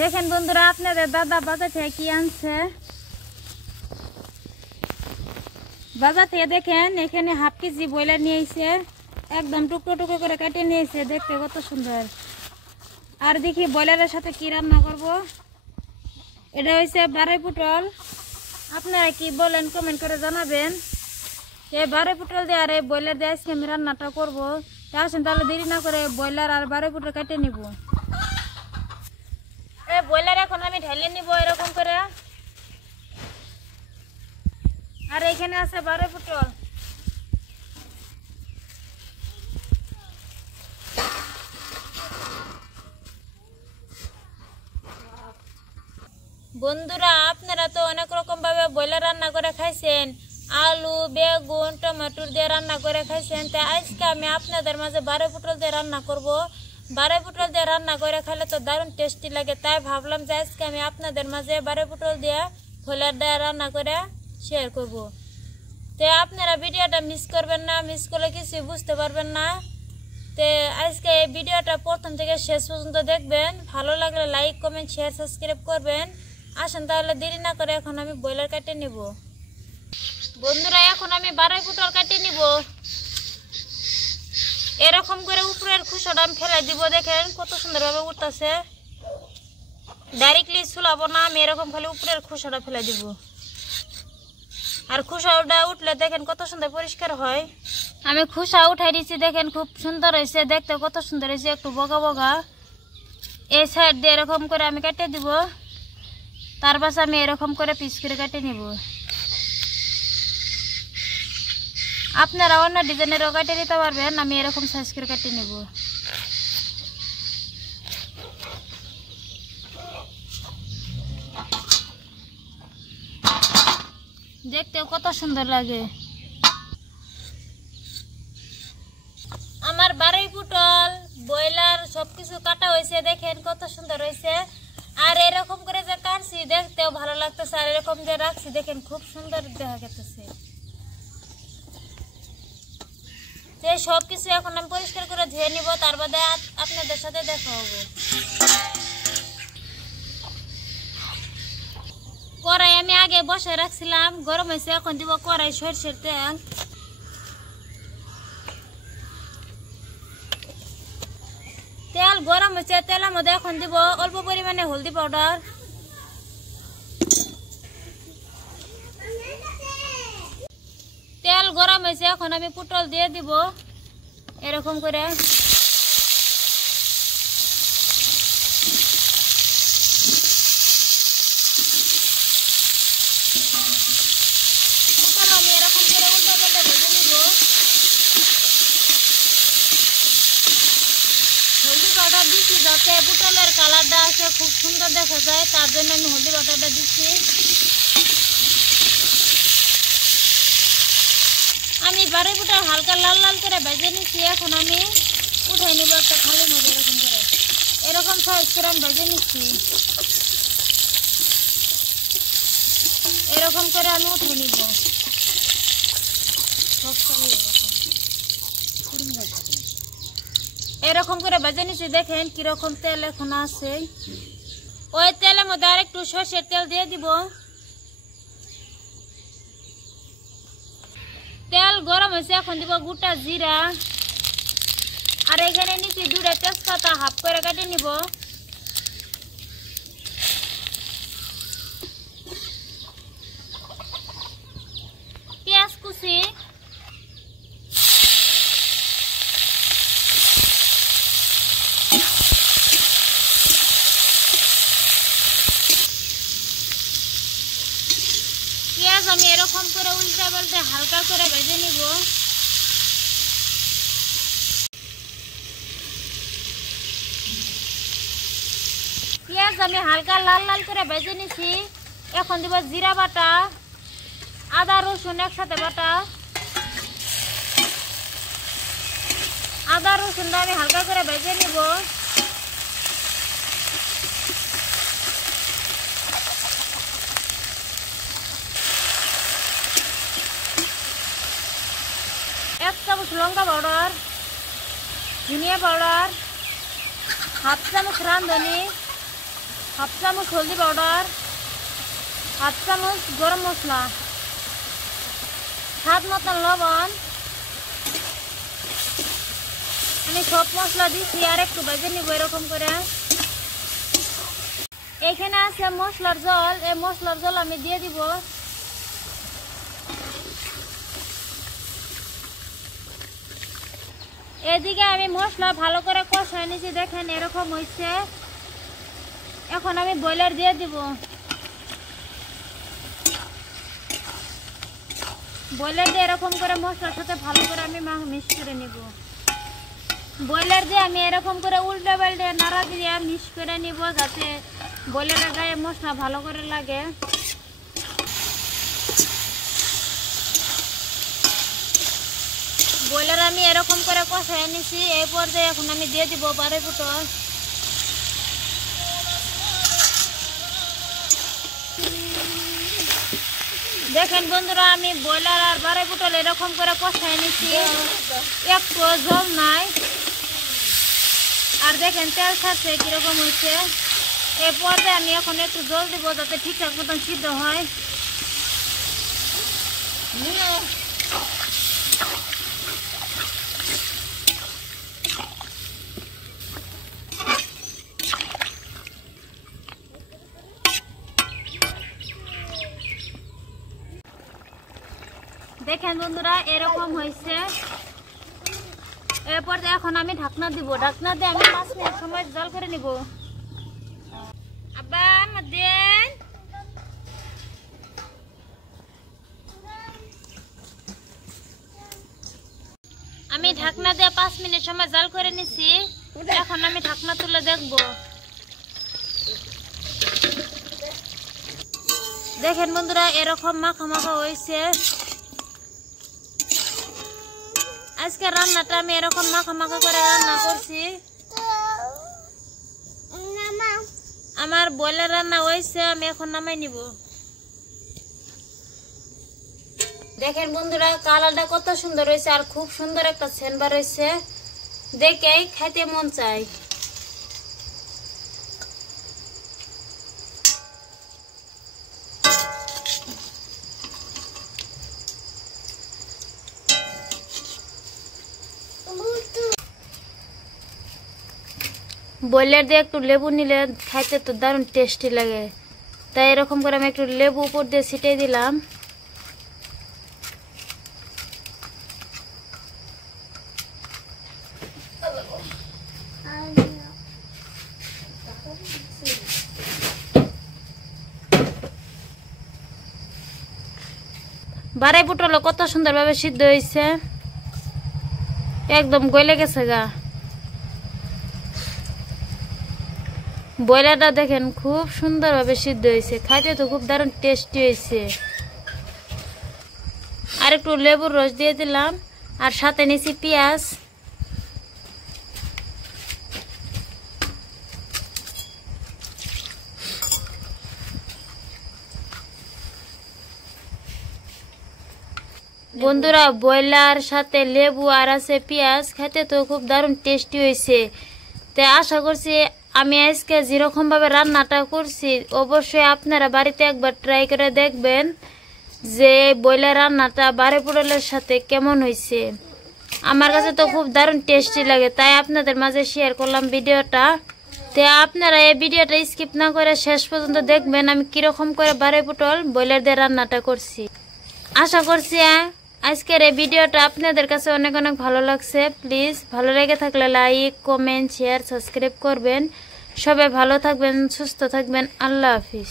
দেখেন বন্ধুরা, আপনাদের দাদা বাজার থেকে কি আনছে। বাজার থেকে দেখেন এখানে হাফ কেজি ব্রয়লার নিয়ে এসে একদম টুকরো টুকরো করে কেটে নিয়েছে, দেখতে কত সুন্দর। আর দেখি ব্রয়লারের সাথে কি রান্না করব। এটা হয়েছে বারোই পটল। আপনারা কি বলেন কমেন্ট করে জানাবেন। এই বারোই পটল দিয়ে আর এই ব্রয়লার দিয়ে আজকে আমি রান্নাটা করবো। আসেন তাহলে দেরি না করে ব্রয়লার আর বারোই পটল কেটে নিব। এই ব্রয়লার এখন আমি ঢেলে নিব এরকম করে। আর এখানে আছে বারোই পটল। বন্ধুরা, আপনারা তো অনেক রকম ভাবে ব্রয়লার রান্না করে খাইছেন, আলু বেগুন টমেটোর দিয়ে রান্না করে খাইছেন। তাই আজকে আমি আপনাদের মাঝে বারোই পটল দিয়ে রান্না করব। বারোই পটল দিয়ে রান্না করে খাইলে তো দারুণ টেস্টি লাগে, তাই ভাবলাম যে আজকে আমি আপনাদের মাঝে বারোই পটল দিয়ে ব্রয়লার দিয়ে রান্না করে শেয়ার করব। তো আপনারা ভিডিওটা মিস করবেন না, মিস করলে কিছু বুঝতে পারবেন না। তো আজকে এই ভিডিওটা প্রথম থেকে শেষ পর্যন্ত দেখবেন। ভালো লাগলে লাইক কমেন্ট শেয়ার সাবস্ক্রাইব করবেন। আসেন তাহলে দেরি না করে এখন আমি ব্রয়লার কেটে নিব। বন্ধুরা, এখন আমি বারোই পটল কেটে নিব। এরকম করে উপরের খোসাটা আমি ফেলাই দিব। দেখেন কত সুন্দরভাবে উঠতেছে। ডাইরেক্টলি ছুলাবো না, আমি এরকম খালি উপরের খোসাটা ফেলাই দিব। আর খোসাটা উঠলে দেখেন কত সুন্দর পরিষ্কার হয়। আমি খোসা উঠাই দিচ্ছি, দেখেন খুব সুন্দর হয়েছে, দেখতে কত সুন্দর হয়েছে, একটু বগা বগা। এই সাইড দিয়ে এরকম করে আমি কেটে দিব। তার পাশে আমি এরকম করে পিস করে কেটে নিব। আপনারা অন্য ডিজাইনেরও কেটে দিতে পারবেন, আমি এরকম সাইজ করে কেটে নেব। দেখতেও কত সুন্দর লাগে। আমার বারোই পটল ব্রয়লার সবকিছু কাটা হয়েছে, দেখেন কত সুন্দর হয়েছে। আর এরকম করে যে কাটছি দেখতেও ভালো লাগতেছে, আর এরকম যে রাখছি দেখেন খুব সুন্দর দেখা গেছে। সবকিছু এখন আমি পরিষ্কার করে ধুয়ে নিব, তার বাদে আপনাদের সাথে দেখা হবে। কড়াই আমি আগে বসে রাখছিলাম, গরম হয়েছে, এখন দিব কড়াই সরষের তেল। তেল গরম হয়েছে, তেলের মধ্যে এখন দিব অল্প পরিমাণে হলদি পাউডার। তেল গরম হয়েছে, এখন আমি পটল দিয়ে দিব এরকম করে। পটল আমি এরকম করে উল্টা পাল্টা ভেজে নিব। হলদি পাউডার দিচ্ছি যাতে পটলের কালারটা আছে খুব সুন্দর দেখা যায়, তার জন্য আমি হলদি পাউডারটা দিচ্ছি। আমি বারোই পটল হালকা লাল লাল করে ভেজে নিচ্ছি, এখন আমি উঠাই নিব একটা থালির মধ্যে এরকম করে। এরকম সাইজ করে আমি ভেজে নিচ্ছি, এরকম করে আমি উঠে নিব। এরকম করে ভেজে নিচ্ছি, দেখেন কিরকম তেল এখন আছে। ওই তেলের মধ্যে আর একটু সরষের তেল দিয়ে দিব। তেল গরম হয়েছে, এখন দিব গোটা জিরা। আর এখানে নিচ্ছি দুটা তেজপাতা হাফ করে কেটে নিব। পেঁয়াজ কুচি, পেঁয়াজ আমি এরকম করে উল্টে পাল্টে হালকা করে ভেজে নিব। পেঁয়াজ আমি হালকা লাল লাল করে ভেজে নিছি, এখন দিব জিরা বাটা, আদা রসুন একসাথে বাটা। আদা রসুনটা আমি হালকা করে ভেজে নিব। এক চামচ লঙ্কা পাউডার, ধনিয়া পাউডার, হাফ চামচ রাঁধুনি, হাফ চামচ হলদি পাউডার, হাফ চামচ গরম মশলা, স্বাদ মতন লবণ। আমি সব মশলা দিচ্ছি আর একটু ভেজে নিব এরকম করে। এখানে আছে মশলার জল, এই মশলার জল আমি দিয়ে দিব। এদিকে আমি মশলা ভালো করে কষাই নিয়েছি, দেখেন এরকম হয়েছে। এখন আমি ব্রয়লার দিয়ে দিব। ব্রয়লার দিয়ে এরকম করে মশলার সাথে ভালো করে আমি মিক্স করে নিব। ব্রয়লার দিয়ে আমি এরকম করে উল্টে পাল্টে নাড়া দিয়ে মিক্স করে নিব, যাতে ব্রয়লারের গায়ে মশলা ভালো করে লাগে। ব্রয়লার আমি এরকম করে কষাই নিছি। এই পর্যায়ে এখন আমি দিয়ে দিব বারে পটল। দেখেন বন্ধুরা, আমি ব্রয়লার আর বারে পটল এরকম করে কষাই নিছি, একটু জল নাই। আর দেখেন তেল ছাড়ছে কিরকম হয়েছে। এই পর্যায়ে আমি এখন একটু জল দিব, যাতে ঠিকঠাক মতন সিদ্ধ হয়। দেখেন বন্ধুরা, এরকম হয়েছে। এরপর এখন আমি ঢাকনা দিব। ঢাকনা দিয়ে আমি 5 মিনিট সময় জাল করে নিব। আব্বা দেন। আমি ঢাকনা দিয়ে 5 মিনিট সময় জাল করে নিছি। এখন আমি ঢাকনা তুলে দেখব। দেখেন বন্ধুরা, এরকম মাখা মাখা হয়েছে। আজকে রান্নাটা আমি এরকম মাখা মাখা করে রান্না করছি। আমার ব্রয়লার রান্না হয়েছে, আমি এখন নামাই নিব। দেখেন বন্ধুরা, কালারটা কত সুন্দর হয়েছে আর খুব সুন্দর একটা সেন্ট বার হয়েছে, দেখেই খাইতে মন চায়। ব্রয়লার দিয়ে একটু লেবু নিলে খাইতে তো দারুণ টেস্টি লাগে, তাই এরকম করে আমি একটু লেবু উপর দিয়ে ছিটিয়ে দিলাম। বাড়াই পটল কত সুন্দরভাবে সিদ্ধ হয়েছে, একদম গলে গেছে গা। ব্রয়লারটা দেখেন খুব সুন্দরভাবে সিদ্ধ হয়েছে, খাইতে তো খুব দারুণ টেস্টি হয়েছে। আর একটু লেবুর রস দিয়ে দিলাম, আর সাথে নিয়েছি পেঁয়াজ। বন্ধুরা, ব্রয়লার সাথে লেবু আর আছে পেঁয়াজ, খাইতে তো খুব দারুণ টেস্টি হয়েছে। তাই আশা করছি আমি আজকে যেরকম ভাবে রান্নাটা করছি, অবশ্যই আপনারা বাড়িতে একবার ট্রাই করে দেখবেন যে ব্রয়লার রান্নাটা বারে পটলের সাথে কেমন হয়েছে। আমার কাছে তো খুব দারুণ টেস্টি লাগে, তাই আপনাদের মাঝে শেয়ার করলাম ভিডিওটা। তাই আপনারা এই ভিডিওটা স্কিপ না করে শেষ পর্যন্ত দেখবেন আমি কিরকম করে বারে পটল ব্রয়লার দিয়ে রান্নাটা করছি। আশা করছি আজকের এই ভিডিওটা আপনাদের কাছে অনেক অনেক ভালো লাগছে। প্লিজ ভালো লেগে থাকলে লাইক, কমেন্ট, শেয়ার, সাবস্ক্রাইব করবেন। সবাই ভালো থাকবেন, সুস্থ থাকবেন। আল্লাহ হাফিজ।